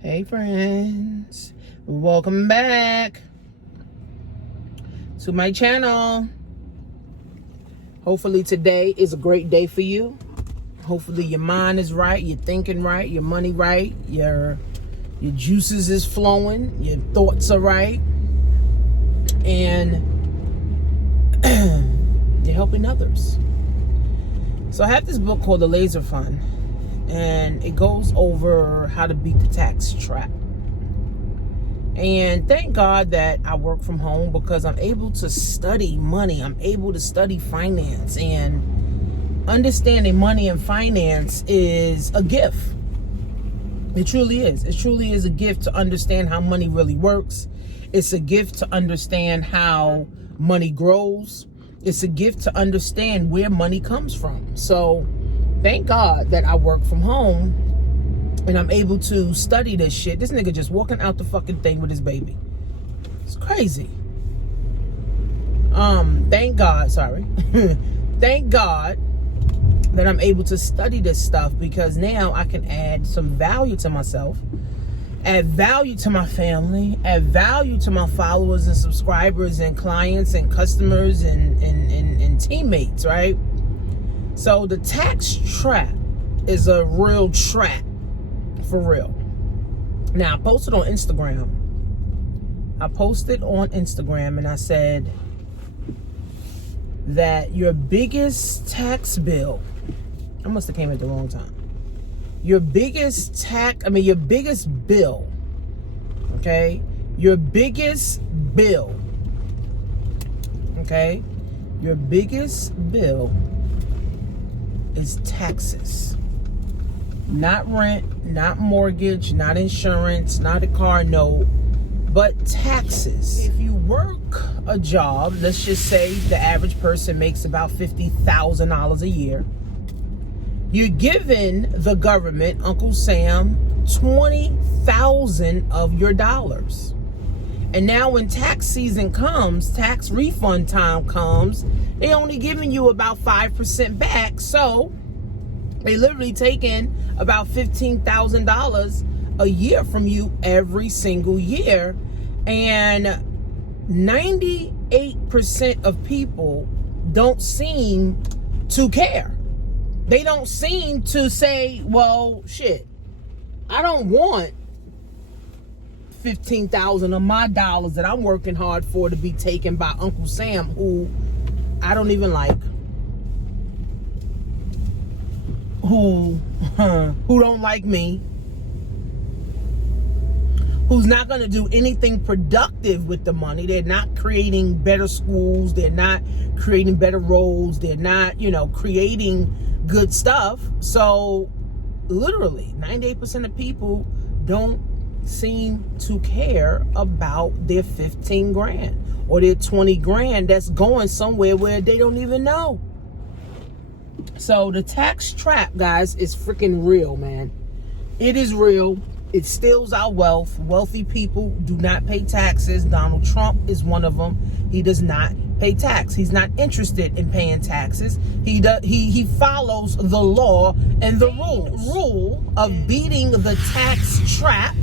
Hey friends, welcome back to my channel. Hopefully today is a great day for you. Hopefully your mind is right, you're thinking right, your money right, your juices is flowing, your thoughts are right, and you're helping others. So I have this book called The Laser Fund, and it goes over how to beat the tax trap. And thank God that I work from home, because I'm able to study money. I'm able to study finance, and understanding money and finance is a gift. It truly is. It truly is a gift to understand how money really works. It's a gift to understand how money grows. It's a gift to understand where money comes from. So thank God that I work from home and I'm able to study this shit. This nigga just walking out the fucking thing with his baby. It's crazy. Thank God, thank God that I'm able to study this stuff, because now I can add some value to myself, add value to my family, add value to my followers and subscribers and clients and customers and teammates, right? So the tax trap is a real trap, for real. Now, I posted on Instagram and I said that your biggest tax bill, I must have came at the wrong time. Your biggest bill, okay? Your biggest bill, okay? Your biggest bill is taxes. Not rent, not mortgage, not insurance, not a car note, but taxes. If you work a job, let's just say the average person makes about $50,000 a year, you're giving the government, Uncle Sam, 20,000 of your dollars. And now when tax season comes, tax refund time comes, they only giving you about 5% back. So they literally taking about $15,000 a year from you every single year. And 98% of people don't seem to care. They don't seem to say, well, shit, I don't want 15,000 of my dollars that I'm working hard for to be taken by Uncle Sam, who I don't even like, who don't like me, who's not going to do anything productive with the money. They're not creating better schools. They're not creating better roads. They're not, creating good stuff. So literally 98% of people don't seem to care about their 15 grand or their 20 grand that's going somewhere where they don't even know. So the tax trap, guys, is freaking real, man. It is real. It steals our wealth. Wealthy people do not pay taxes. Donald Trump is one of them. He does not pay tax. He's not interested in paying taxes. He follows the law and the rule of beating the tax trap.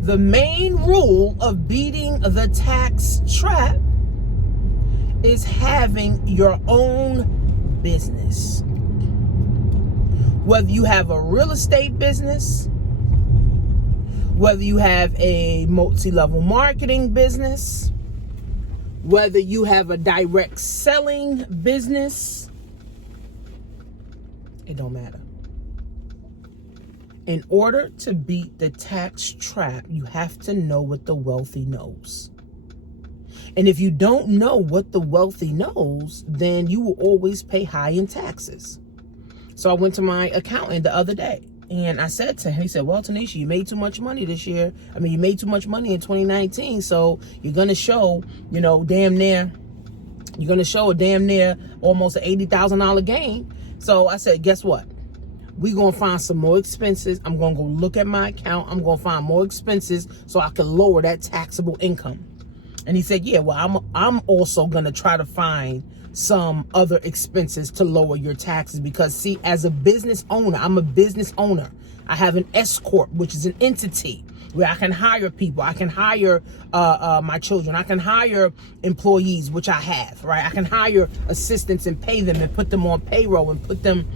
The main rule of beating the tax trap is having your own business. Whether you have a real estate business, whether you have a multi-level marketing business, whether you have a direct selling business, it don't matter. In order to beat the tax trap, you have to know what the wealthy knows. And if you don't know what the wealthy knows, then you will always pay high in taxes. So I went to my accountant the other day and I said to him, he said, well, Tanisha, you made too much money this year. You made too much money in 2019. So you're going to show, you're going to show a damn near almost an $80,000 gain. So I said, guess what? We're going to find some more expenses. I'm going to go look at my account. I'm going to find more expenses so I can lower that taxable income. And he said, yeah, well, I'm also going to try to find some other expenses to lower your taxes. Because see, as a business owner, I'm a business owner. I have an S Corp, which is an entity where I can hire people. I can hire my children. I can hire employees, which I have, right? I can hire assistants and pay them and put them on payroll and put them,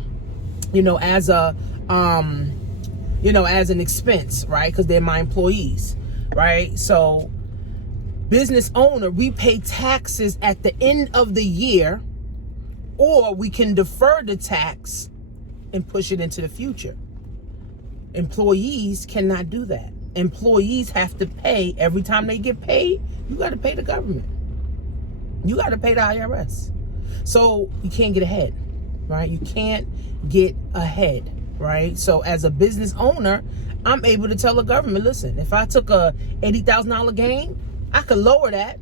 as a, as an expense, right? Because they're my employees, right? So business owner, we pay taxes at the end of the year, or we can defer the tax and push it into the future. Employees cannot do that. Employees have to pay every time they get paid. You got to pay the government. You got to pay the IRS. So you can't get ahead, right? You can't get ahead, right? So as a business owner, I'm able to tell the government, listen, if I took a $80,000 gain, I could lower that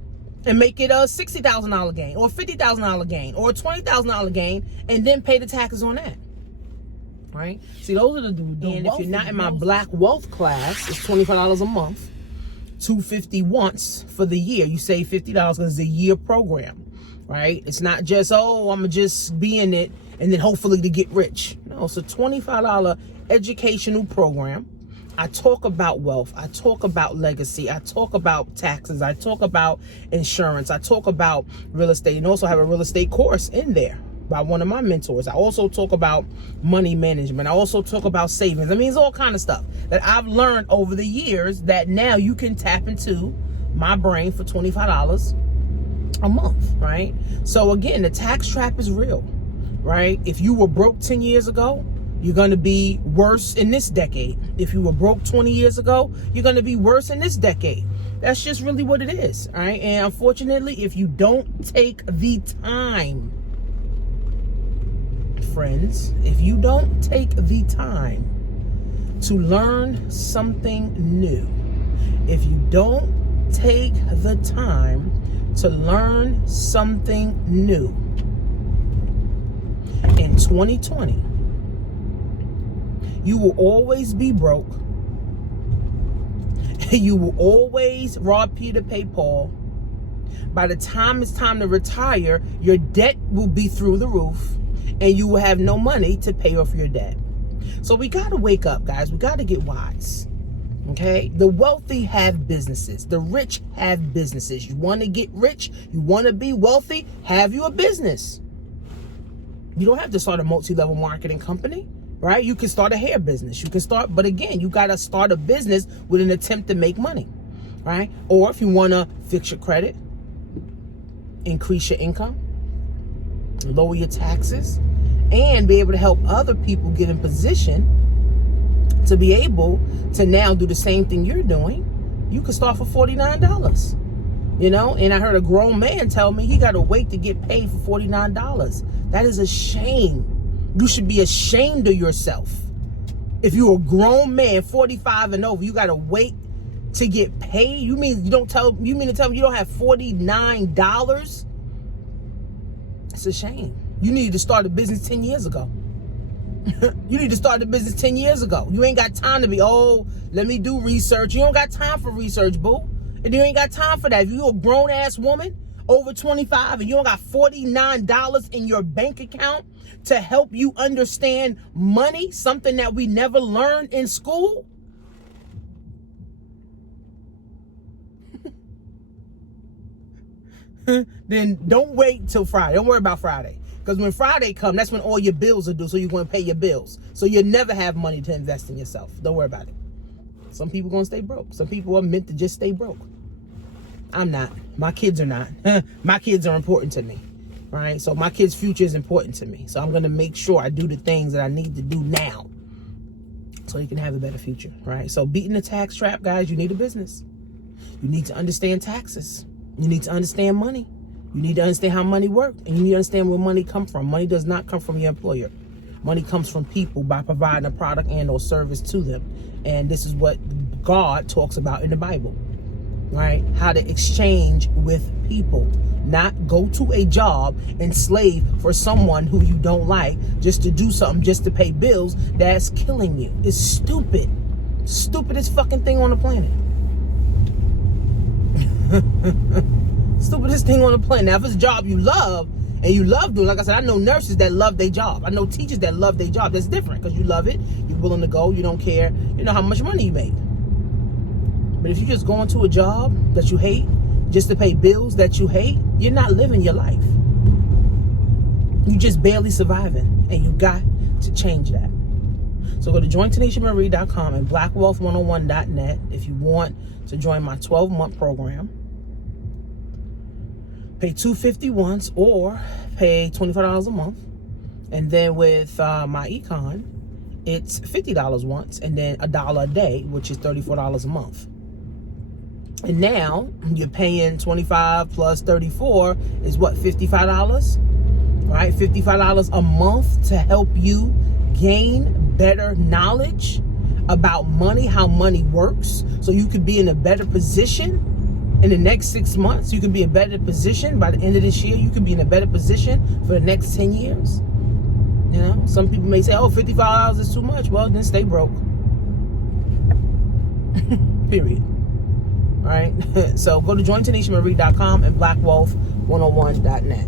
and make it a $60,000 gain or $50,000 gain or a $20,000 gain, and then pay the taxes on that. Right? See, those are the and if you're not in my black wealth class, it's $25 a month, $250 once for the year. You save $50 because it's a year program, right? It's not just, I'm gonna just be in it and then hopefully to get rich. No, it's a $25 educational program. I talk about wealth. I talk about legacy. I talk about taxes. I talk about insurance. I talk about real estate, and also have a real estate course in there by one of my mentors. I also talk about money management. I also talk about savings. I mean, it's all kind of stuff that I've learned over the years that now you can tap into my brain for $25 a month, right? So again, the tax trap is real, right? If you were broke 10 years ago, you're going to be worse in this decade. If you were broke 20 years ago, you're going to be worse in this decade. That's just really what it is, all right? And unfortunately, if you don't take the time, friends, if you don't take the time to learn something new, if you don't take the time to learn something new in 2020, you will always be broke. You will always rob Peter, pay Paul. By the time it's time to retire, your debt will be through the roof, and you will have no money to pay off your debt. So we got to wake up, guys. We got to get wise. Okay? The wealthy have businesses. The rich have businesses. You want to get rich? You want to be wealthy? Have you a business? You don't have to start a multi-level marketing company, right? You can start a hair business. You can start, but again, you got to start a business with an attempt to make money, right? Or if you want to fix your credit, increase your income, lower your taxes, and be able to help other people get in position to be able to now do the same thing you're doing, you can start for $49. And I heard a grown man tell me he got to wait to get paid for $49. That is a shame. You should be ashamed of yourself. If you're a grown man, 45 and over, you got to wait to get paid? You mean to tell me you don't have $49? It's a shame. You needed to start a business 10 years ago. You need to start a business 10 years ago. You ain't got time to be, let me do research. You don't got time for research, boo. And you ain't got time for that. If you're a grown-ass woman, over 25, and you don't got $49 in your bank account to help you understand money, something that we never learned in school, then don't wait till Friday. Don't worry about Friday. Because when Friday comes, that's when all your bills are due, so you're going to pay your bills. So you'll never have money to invest in yourself. Don't worry about it. Some people are going to stay broke. Some people are meant to just stay broke. I'm not. My kids are not. My kids are important to me, right? So my kids' future is important to me. So I'm going to make sure I do the things that I need to do now so you can have a better future, right? So beating the tax trap, guys, you need a business. You need to understand taxes. You need to understand money. You need to understand how money works, and you need to understand where money comes from. Money does not come from your employer. Money comes from people by providing a product and or service to them. And this is what God talks about in the Bible, right? How to exchange with people, not go to a job and slave for someone who you don't like just to do something, just to pay bills. That's killing you. It's stupid. Stupidest fucking thing on the planet. Stupidest thing on the planet. Now, if it's a job you love and you love doing, like I said, I know nurses that love their job. I know teachers that love their job. That's different because you love it. You're willing to go. You don't care, you know, how much money you make. But if you just go into a job that you hate just to pay bills that you hate, you're not living your life. You just barely surviving, and you got to change that. So go to joinTanishaMarie.com and blackwealth101.net if you want to join my 12-month program. Pay $250 once or pay $25 a month. And then with my econ, it's $50 once and then $1 a day, which is $34 a month. And now you're paying 25 plus 34 is what, $55? Right? $55 a month to help you gain better knowledge about money, how money works, so you could be in a better position in the next 6 months. You could be in a better position by the end of this year. You could be in a better position for the next 10 years. You know, some people may say, oh, $55 is too much. Well, then stay broke. Period. All right. So go to joinTanishaMarie.com and blackwealth101.net.